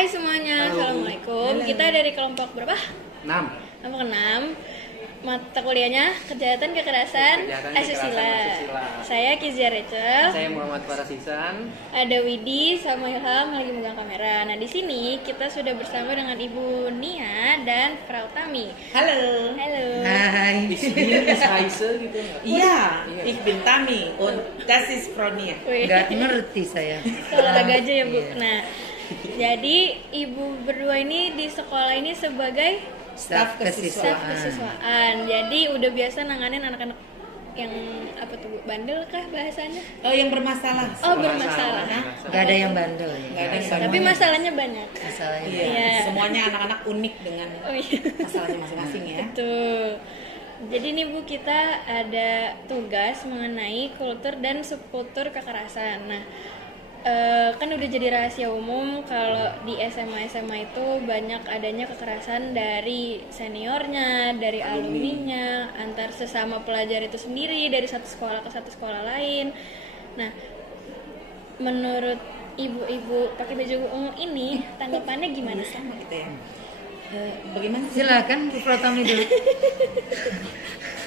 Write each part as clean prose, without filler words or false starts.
Hai semuanya, Halo. Assalamualaikum. Halo. Kita dari kelompok berapa? 6. Kelompok 6. Mata kuliahnya Kejahatan Kekerasan Kejahatan Asusila. Kekerasan Asusila. Saya Kizia Rachel. Saya Muhammad Farasisan. Ada Widi sama Ilham lagi megang kamera. Nah, di sini kita sudah bersama dengan Ibu Nia dan Prautami. Halo. Halo. Hai. Is Heise gitu nggak? Iya, Iya. ich bin Tami und das ist Fronia. Wih. Nggak ngerti saya. Olahraga aja ya, Bu. Iya. Nah, jadi Ibu berdua ini di sekolah ini sebagai Staf staff kesiswaan. kesiswaan. Jadi udah biasa nanganin anak-anak yang apa tuh, Bu? Bandel kah bahasanya? Oh, yang bermasalah. Oh, bermasalah. Nggak ada yang bandel ya. Nggak ada yang Tapi bandel. masalahnya banyak. Masalahnya. Iya, Iya. semuanya anak-anak unik dengan Oh iya. masalahnya masing-masing ya. Betul. Jadi nih Bu, kita ada tugas mengenai kultur dan subkultur kekerasan. Nah, kan udah jadi rahasia umum kalau di SMA itu banyak adanya kekerasan dari seniornya, dari alumninya, antar sesama pelajar itu sendiri, dari satu sekolah ke satu sekolah lain. Nah, menurut ibu-ibu pakai baju ungu ini tanggapannya gimana? Sama gitu ya. Bagaimana sih? Silakan Bu Pratami dulu.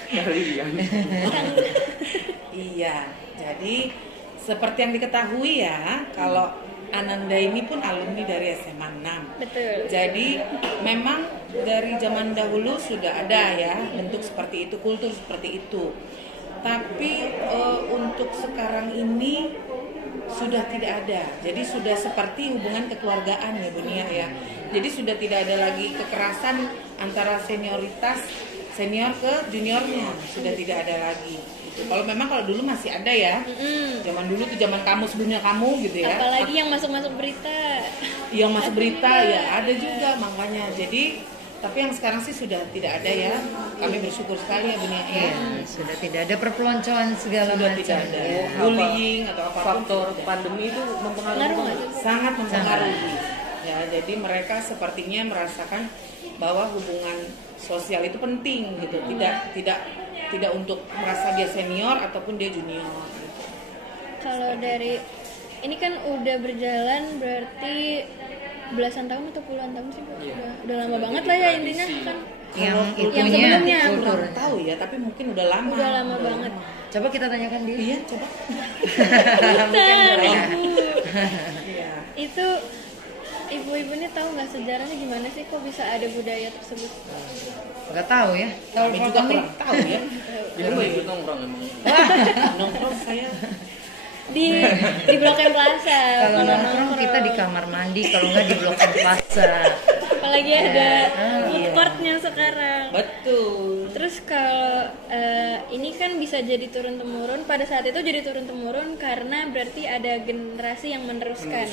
Kalian. Iya, jadi seperti yang diketahui ya, kalau Ananda ini pun alumni dari SMA 6. Betul. Jadi memang dari zaman dahulu sudah ada ya bentuk seperti itu, kultur seperti itu. Tapi untuk sekarang ini sudah tidak ada. Jadi sudah seperti hubungan kekeluargaan ya Bu Nia ya. Jadi sudah tidak ada lagi kekerasan antara senior ke juniornya, sudah tidak ada lagi. Gitu. Kalau dulu masih ada ya. Zaman dulu tuh zaman kamu sebelumnya kamu gitu ya. Apalagi yang masuk-masuk berita. Yang masuk berita ya ada juga makanya. Jadi tapi yang sekarang sih sudah tidak ada ya. Kami bersyukur sekali ya Bu Nia ya. Ya, sudah tidak ada perpeloncoan segala Sudah macam. tidak ada Ya. bullying atau apapun. Faktor tidak. pandemi itu mempengaruhi Ngaruh nggak banget. sih? Sangat mempengaruhi. Ya, jadi mereka sepertinya merasakan bahwa hubungan sosial itu penting gitu. Tidak untuk merasa dia senior ataupun dia junior gitu. Kalau dari ini kan udah berjalan berarti belasan tahun atau puluhan tahun sih Bu? Iya. Udah lama Sudah banget jadi lah ya tradisi. intinya kan. Yang Kalau itunya sebelumnya, kultur. Kurang tahu ya, tapi mungkin udah lama. Udah lama banget. Coba kita tanyakan dia. Iya, coba. Bukan, Ibu. Iya. Itu ibu-ibu ini tahu nggak sejarahnya gimana sih kok bisa ada budaya tersebut? Nggak tahu ya. Tahu Kami juga Pratami? kurang tahu ya. Jadi mau ikut nongkrong emang. Nongkrong saya Di Blok M Plaza. Kalau nongkrong kita di kamar mandi, kalau nggak di Blok M Plaza. Apalagi ada food iya. courtnya sekarang. betul. Terus kalau ini kan bisa jadi turun temurun, pada saat itu jadi turun temurun karena berarti ada generasi yang meneruskan.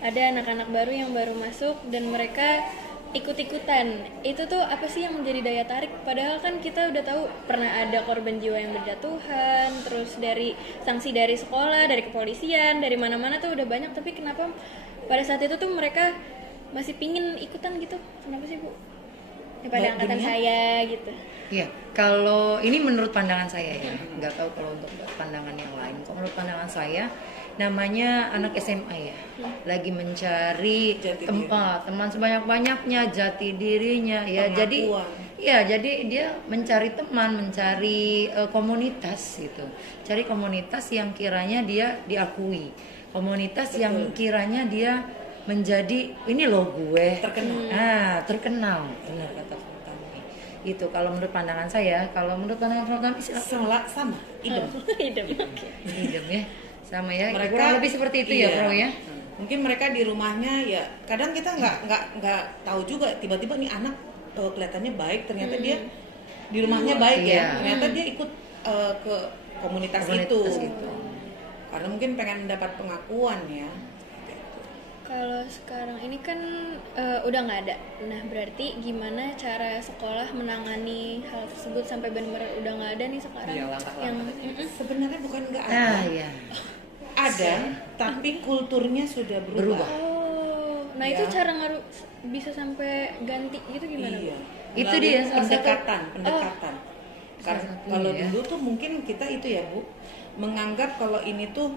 Ada anak-anak baru yang baru masuk dan mereka ikut-ikutan. Itu tuh apa sih yang menjadi daya tarik? Padahal kan kita udah tahu pernah ada korban jiwa yang berjatuhan, terus dari sanksi dari sekolah, dari kepolisian, dari mana-mana tuh udah banyak. Tapi kenapa pada saat itu tuh mereka masih pingin ikutan gitu? Kenapa sih Bu? Pada Baik, angkatan dunia. saya gitu. Iya, kalau ini menurut pandangan saya ya, nggak tahu kalau untuk pandangan yang lain. Kalau menurut pandangan saya, namanya anak SMA ya, lagi mencari Jati tempat, teman sebanyak-banyaknya, jati dirinya ya. Jadi, Pengakuan. ya jadi dia mencari teman, mencari komunitas gitu, cari komunitas yang kiranya dia diakui, komunitas yang kiranya dia menjadi ini loh gue Terkenal. terkenal, benar kata Pratami. Itu kalau menurut pandangan saya. Kalau menurut pandangan Pratami silakan. Sama, idem. Hidup. Oke. Idem ya, sama ya. Mereka Kurang lebih seperti itu ya, Bro ya. Mungkin mereka di rumahnya ya kadang kita nggak tahu juga tiba-tiba nih anak kelihatannya baik ternyata dia di rumahnya baik ya. Iya. Ternyata dia ikut ke komunitas itu. Karena mungkin pengen mendapat pengakuan ya. Kalau sekarang ini kan udah nggak ada. Nah berarti gimana cara sekolah menangani hal tersebut sampai benar-benar udah nggak ada nih sekarang? Iya, langkah-langkah. Yang Sebenarnya bukan nggak ada. Nah, ya. Ada, tapi kulturnya sudah berubah. oh, nah Ya. itu cara ngaruh bisa sampai ganti gitu gimana? Iya. Bu? Itu Melalui dia, salah satu. pendekatan. Salah satunya Kalau ya. dulu tuh mungkin kita itu ya Bu, menganggap kalau ini tuh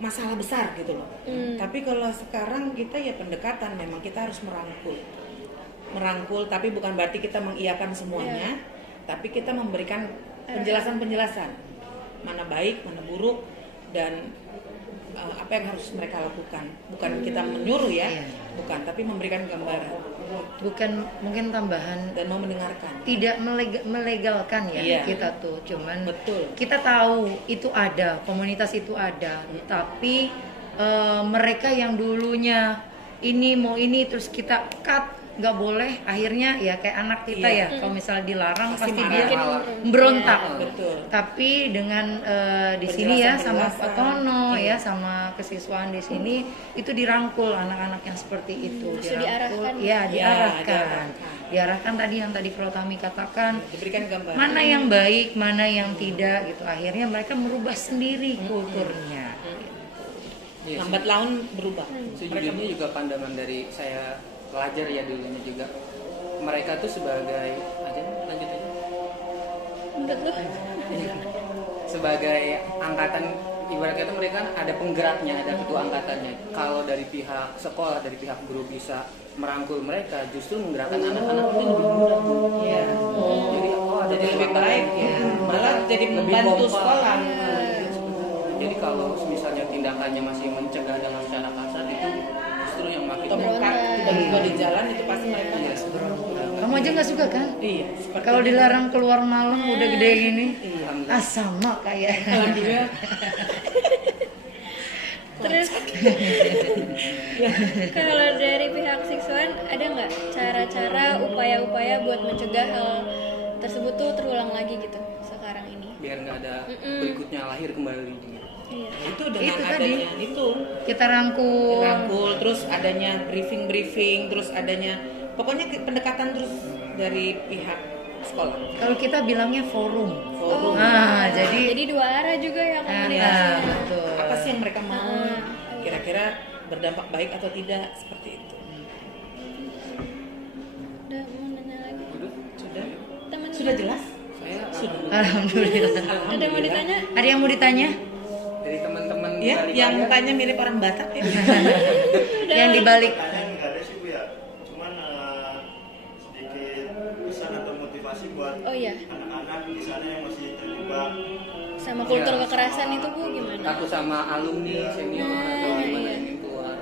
masalah besar gitu loh. Tapi kalau sekarang kita ya pendekatan, memang kita harus merangkul, tapi bukan berarti kita mengiyakan semuanya, tapi kita memberikan penjelasan mana baik, mana buruk, dan apa yang harus mereka lakukan. Bukan kita menyuruh ya, bukan, tapi memberikan gambaran. Bukan mungkin tambahan, Dan mau mendengarkan. tidak melegalkan ya Iya. kita tuh, cuman Betul. kita tahu itu ada, komunitas itu ada, tapi mereka yang dulunya ini mau ini terus kita cut, nggak boleh, akhirnya ya kayak anak kita Iya. ya, kalau misalnya dilarang Pasti pasti marah. dia Malah. berontak. Betul. Tapi dengan di sini ya sama Penjelasan-penjelasan. Pak Tono Iya. ya, sama kesiswaan di sini itu dirangkul anak-anak yang seperti itu, Justru dirangkul, diarahkan. ya Ya, diarahkan, diarahkan tadi yang tadi Protami katakan, Diberikan gambaran. mana yang baik, mana yang tidak gitu. Akhirnya mereka merubah sendiri kulturnya. Iya, Lambat laun berubah. sejujurnya juga pandangan dari saya pelajar ya dulunya juga, mereka tuh sebagai lanjut aja. Menurut lu? Sebagai angkatan, ibaratnya tuh mereka kan ada penggeraknya, ada ketua angkatannya. Kalau dari pihak sekolah, dari pihak guru bisa merangkul mereka, justru menggerakkan anak-anak itu lebih mudah. Iya. Jadi ada Jadi lebih baik ya. Malah jadi lebih membantu kompak. sekolah. Jadi kalau misalnya tindakannya masih mencegah dengan cara kasar, itu justru yang makin Atau buka tiba-tiba di jalan itu pasti mereka nggak suka. Kamu aja nggak suka kan? Iya. seperti Kalau itu. dilarang keluar malam udah gede gini, Alhamdulillah. sama kayak. Alhamdulillah. Terus kalau dari pihak siswaan ada nggak cara-cara, upaya-upaya buat mencegah hal tersebut tuh terulang lagi gitu sekarang ini? Biar nggak ada berikutnya lahir kembali. Iya. Itu dengan Itu tadi. adanya itu Kita rangkul. terus adanya briefing, terus adanya pokoknya pendekatan terus dari pihak sekolah. Kalau kita bilangnya forum. Forum. Jadi dua arah juga ya Ya, komunikasinya. betul. Apa sih yang mereka mau? Kira-kira berdampak baik atau tidak seperti itu. Udah mau nanya lagi? Sudah? Teman Sudah jelas? Saya Sudah. Alhamdulillah. Ada yang mau ditanya? Ada yang mau ditanya? dari teman-teman Ya, balik yang layar, tanya mirip orang Batak ya. Yang dibalik. Pertanyaan nggak ada sih Bu ya, cuman sedikit pesan atau motivasi buat Oh iya, anak-anak di sana yang masih terjebak. sama kultur kekerasan itu Bu gimana? takut sama alumni senior atau gimana iya. yang keluar.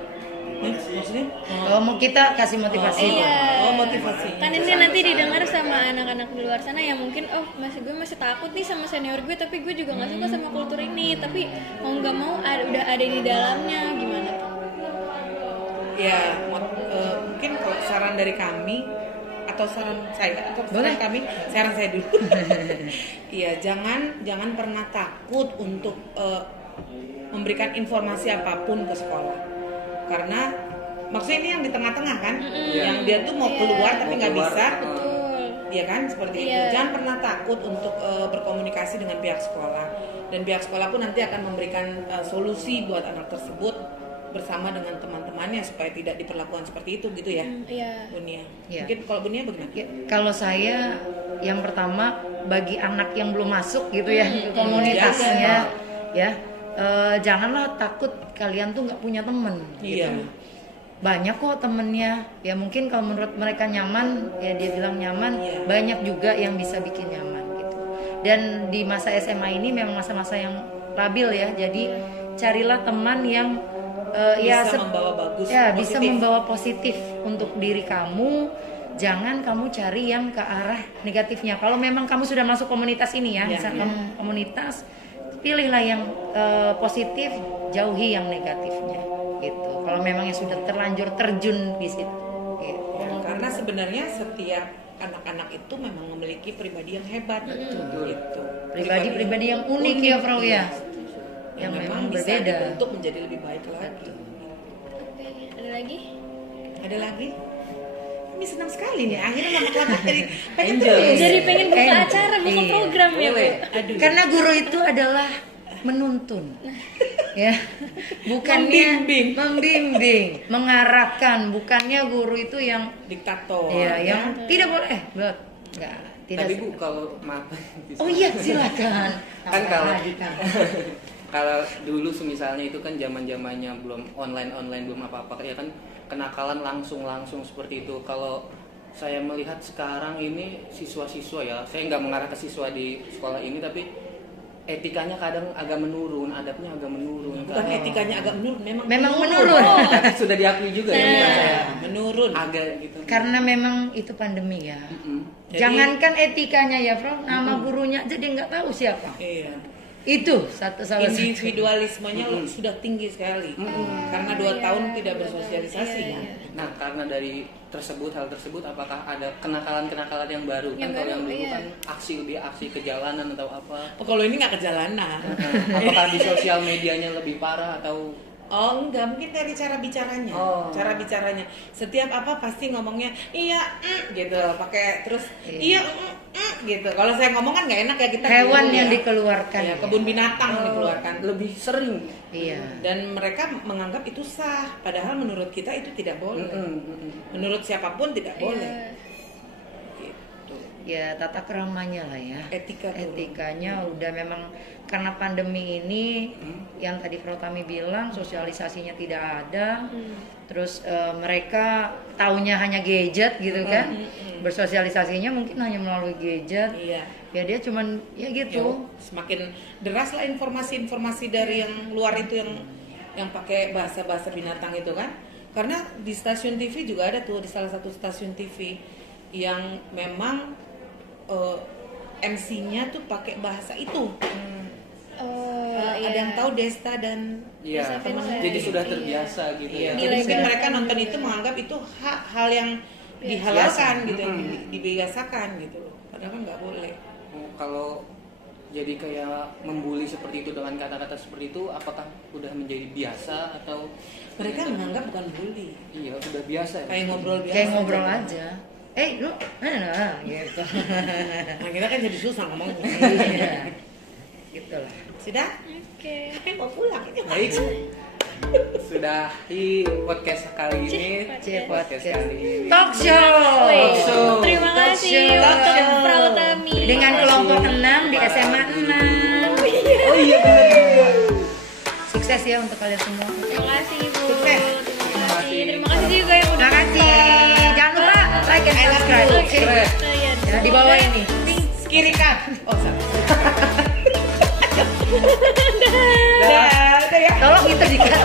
Maksudnya? Oh, mau kita kasih motivasi. Iya. Oh, motivasi. Kan ini nanti didengar sama anak-anak di luar sana yang mungkin gue masih takut nih sama senior gue, tapi gue juga nggak suka sama kultur ini, tapi mau nggak mau udah ada di dalamnya, gimana tuh? Ya, mungkin kalau saran dari kami atau saran saya atau Boleh. saran saya dulu. Iya, jangan pernah takut untuk memberikan informasi apapun ke sekolah. Karena maksudnya ini yang di tengah-tengah kan, yang dia tuh mau keluar tapi nggak keluar. bisa. Betul. Iya kan, seperti itu. Iya. Jangan pernah takut untuk berkomunikasi dengan pihak sekolah, dan pihak sekolah pun nanti akan memberikan solusi buat anak tersebut bersama dengan teman-temannya supaya tidak diperlakukan seperti itu gitu ya, Iya. Bunia. Iya. Mungkin kalau Bunia bagaimana? Ya, kalau saya yang pertama bagi anak yang belum masuk gitu ya ke komunitasnya, ya janganlah takut kalian tuh nggak punya temen. Iya. Gitu. Banyak kok temennya, ya mungkin kalau menurut mereka nyaman, ya dia bilang nyaman, Iya. banyak juga yang bisa bikin nyaman gitu. Dan di masa SMA ini memang masa-masa yang labil ya, jadi carilah teman yang Bisa membawa bagus, ya bisa positif. membawa positif untuk diri kamu. Jangan kamu cari yang ke arah negatifnya. Kalau memang kamu sudah masuk komunitas ini ya, Ya, misalkan komunitas, pilihlah yang positif, jauhi yang negatifnya gitu. Kalau memang yang sudah terlanjur terjun di situ gitu. Karena sebenarnya setiap anak-anak itu memang memiliki pribadi yang hebat, gitu. Pribadi-pribadi yang unik ya, Frau ya. Yang memang bisa berbeda. dibentuk menjadi lebih baik lagi. Oke, ada lagi? Ada lagi? Kami senang sekali nih. Akhirnya lama-lama jadi pengen Angel. terus. Jadi pengen buka Iya. acara, buka program ya Bu? Aduh. Karena guru itu adalah menuntun, ya, bukannya membimbing, mengarahkan, bukannya guru itu yang, Diktator. ya, yang tidak boleh, enggak, tidak. Tapi Bu, kalau maaf Oh iya, silakan. kan kalau Lagi, Kang. Kalau dulu misalnya itu kan zaman-zamannya belum online belum apa-apa ya kan, kenakalan langsung seperti itu. Kalau saya melihat sekarang ini siswa-siswa ya, saya nggak mengarah ke siswa di sekolah ini, tapi etikanya kadang agak menurun, adabnya agak menurun. Bukan etikanya agak menurun, Memang menurun. Tapi sudah diakui juga ya, bukan saya. menurun. Agak gitu. Karena memang itu pandemi ya. Jadi- Jangankan etikanya ya, Prof, nama gurunya aja dia nggak tahu siapa. Iya. Itu salah satu. Individualismenya sudah tinggi sekali karena 2 tahun tidak bersosialisasi Iya, kan. iya. Nah, karena dari hal tersebut apakah ada kenakalan yang baru? Yang Kan kalau yang baru, dulu iya. kan aksi ke jalanan atau apa? Oh, kalau ini nggak ke jalanan. Apakah di sosial medianya lebih parah atau Oh enggak, mungkin dari cara bicaranya. Oh. Cara bicaranya. Setiap apa pasti ngomongnya iya gitu, pakai terus iya gitu. Kalau saya ngomong kan nggak enak ya kita. Hewan gitu yang ya. dikeluarkan. Ya, kebun binatang dikeluarkan. lebih sering? Iya. Dan mereka menganggap itu sah, padahal menurut kita itu tidak boleh. Menurut siapapun tidak boleh. Iya. Gitu. Ya tata keramanya lah ya. Etika turun. Etikanya udah memang karena pandemi ini yang tadi Protami bilang sosialisasinya tidak ada. Terus mereka taunya hanya gadget gitu kan. Bersosialisasinya mungkin hanya melalui gadget. Iya. Ya dia cuman ya gitu. Semakin deras lah informasi-informasi dari yang luar itu yang pakai bahasa-bahasa binatang itu kan. Karena di stasiun TV juga ada tuh, di salah satu stasiun TV yang memang MC-nya tuh pakai bahasa itu. Ada yang tahu Desta dan Iya. Bisa Vincent. Jadi sudah terbiasa gitu iya. ya. Jadi mungkin Dilegalkan. mereka nonton itu menganggap itu hal yang dihalalkan gitu, yang dibiasakan gitu. Padahal kan nggak boleh. Kalau jadi kayak membuli seperti itu dengan kata-kata seperti itu, apakah udah menjadi biasa atau Mereka menganggap bukan bully, iya sudah biasa ya? kayak ngobrol biasa. Kayak ngobrol aja. Lu nah gitu. Nah kita kan jadi susah ngomong. Iya. Gitulah. Sudah? Oke. Mau pulang ini. Baik, sudahi podcast kali ini. Podcast. kali ini. Talk show. Wih, show. terima Talk kasih show. untuk Protami. Dengan kelompok 6 di SMA 6. Oh iya benar. Sukses ya untuk kalian semua. Terima kasih Bu. Sukses. Terima kasih. Terima kasih juga yang udah Terima kasih. Jangan lupa like and subscribe. Oke. Subscribe. Ya, di bawah ini. Kiri kan? Oh salah. Dah ya. Tolong itu dikat.